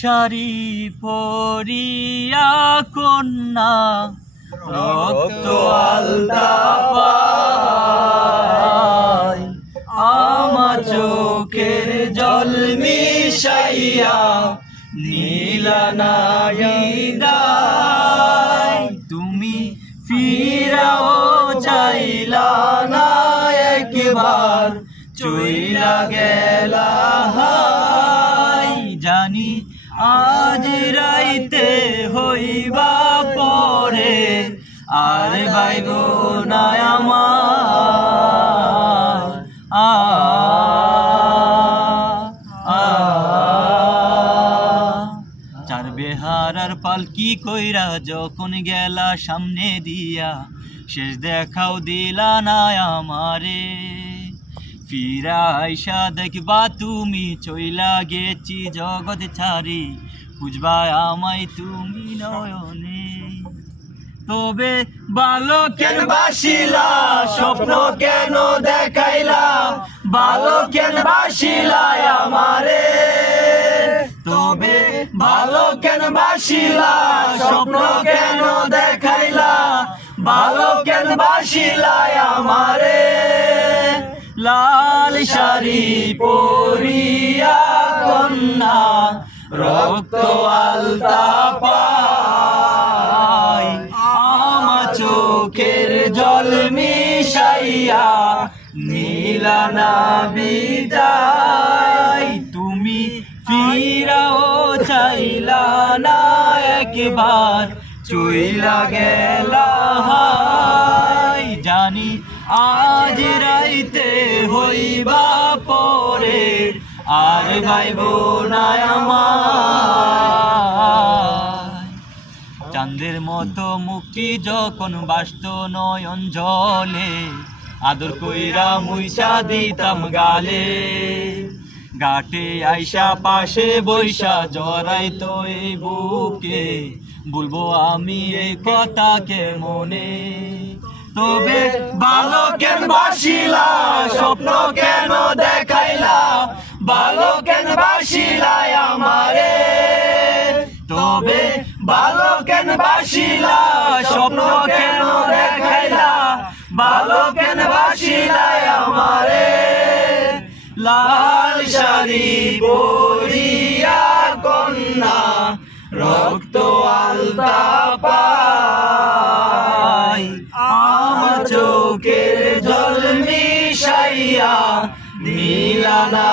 শাড়ি পরিয়া কন্যা রক্ত আলতা পায়, আমার চোখের জল মিশাইয়া নীলানা বিদায়। তুমি ফিরাও চাইলা না একবার, চইলা গেলা হাই। জানি আজ রাইতে হইবা পরে, আর বাইব না আমার। চার বেহারার পালকি কইরা যখন গেলা সামনে দিয়া, শেষ দেখাও দিলা না আমারে। ফিরা আইসা দেখবা তুমি চইলা গেছি জগৎ ছাড়ি, বুঝবা আমায় তুমি নয়নে। তবে ভালো কেন বাসিলা, স্বপ্ন কেন দেখাইলা, ভালো কেন বাসিলা আমারে। তবে ভালো কেন বাসিলা, স্বপ্ন কেন দেখাইলা, ভালো কেন বাসিলা আমারে। লাল শাড়ি পরিয়া কন্যা রক্ত আলতা পায়, আমার চোখের জল মিশাইয়া নীলানা বিদায়। তুমি ফিরাও চাইলা না একবার, চইলা গেলা হাই। জানি আজ রাইতে হইবা পরে, আর গাইব না আমার। চাঁদের মতো মুক্তি যখন বাসত নয়ন জলে, আদর কইরা মুইসা দিতাম গালে। ঘাটে আইসা পাশে বৈশা জড়াইতো এই বুকে, বলবো আমি এই কথাকে মনে। তবে ভালো কেন বাসিলা, স্বপ্ন কেন দেখাইলা, ভালো কেন বাসিলা আমারে। তবে ভালো কেন বাসিলা, স্বপ্ন কেন দেখাইলা, ভালো কেন বাসিলা আমারে। লাল শাড়ি পরিয়া কন্যা রক্ত আলতা পায়, আমার চোখের জল মিশাইয়া নীলানা